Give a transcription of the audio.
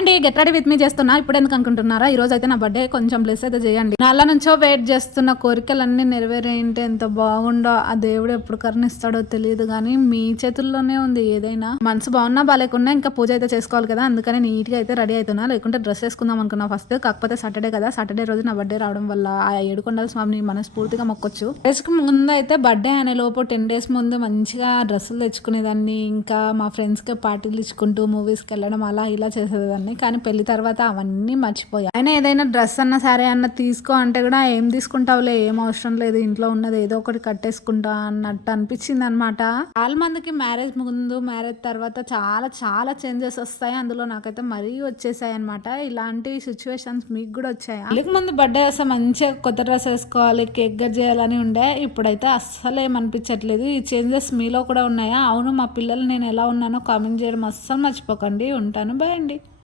అండి get ready with me చేస్తున్నా. ఇప్పుడు ఎందుకు అనుకుంటున్నారా, ఈ రోజు అయితే నా బర్త్డే, కొంచెం బ్లెస్ అయితే చేయండి. నెల నుంచో వెయిట్ చేస్తున్న కోరికలన్నీ నెరవేరేంటే ఎంత బాగుండో. ఆ దేవుడు ఎప్పుడు కరుణిస్తాడో తెలియదు కానీ మీ చేతుల్లోనే ఉంది. ఏదైనా మనసు బాగున్నా బాగాలేకున్నా ఇంకా పూజ అయితే చేసుకోవాలి కదా, అందుకని నీట్ గా అయితే రెడీ అవుతున్నా. లేకుంటే డ్రెస్ వేసుకుందాం అనుకున్నా ఫస్ట్, కాకపోతే సాటర్డే కదా, సాటర్డే రోజు నా బర్త్డే రావడం వల్ల ఆ ఏడుకొండల స్వామిని మనస్ఫూర్తిగా మొక్కొచ్చు. డ్రెస్కి ముందు అయితే బర్త్డే అనే లోపు 10 days ముందు మంచిగా డ్రెస్సులు తెచ్చుకునేదాన్ని. ఇంకా మా ఫ్రెండ్స్కి పార్టీలు ఇచ్చుకుంటూ మూవీస్కి వెళ్ళడం అలా ఇలా చేసేదాన్ని. కానీ పెళ్లి తర్వాత అవన్నీ మర్చిపోయా. అయినా ఏదైనా డ్రెస్ అన్న సరే అన్న తీసుకో అంటే కూడా ఏం తీసుకుంటావులే, ఏం అవసరం లేదు, ఇంట్లో ఉన్నది ఏదో ఒకటి కట్టేసుకుంటా అన్నట్టు అనిపించింది అనమాట. చాలా మందికి మ్యారేజ్ ముందు మ్యారేజ్ తర్వాత చాలా చాలా చేంజెస్ వస్తాయి. అందులో నాకైతే మరీ వచ్చేసాయి అనమాట. ఇలాంటి సిచ్యువేషన్స్ మీకు కూడా వచ్చాయా? పెళ్లికి ముందు బర్త్డే వస్తే మంచిగా కొత్త డ్రెస్ వేసుకోవాలి, కేక్ కట్ చేయాలని ఉండే. ఇప్పుడైతే అస్సలు ఏమనిపించట్లేదు. ఈ చేంజెస్ మీలో కూడా ఉన్నాయా? అవును, మా పిల్లలు నేను ఎలా ఉన్నానో కామెంట్ చేయడం అస్సలు మర్చిపోకండి. ఉంటాను, బాయ్ అండి.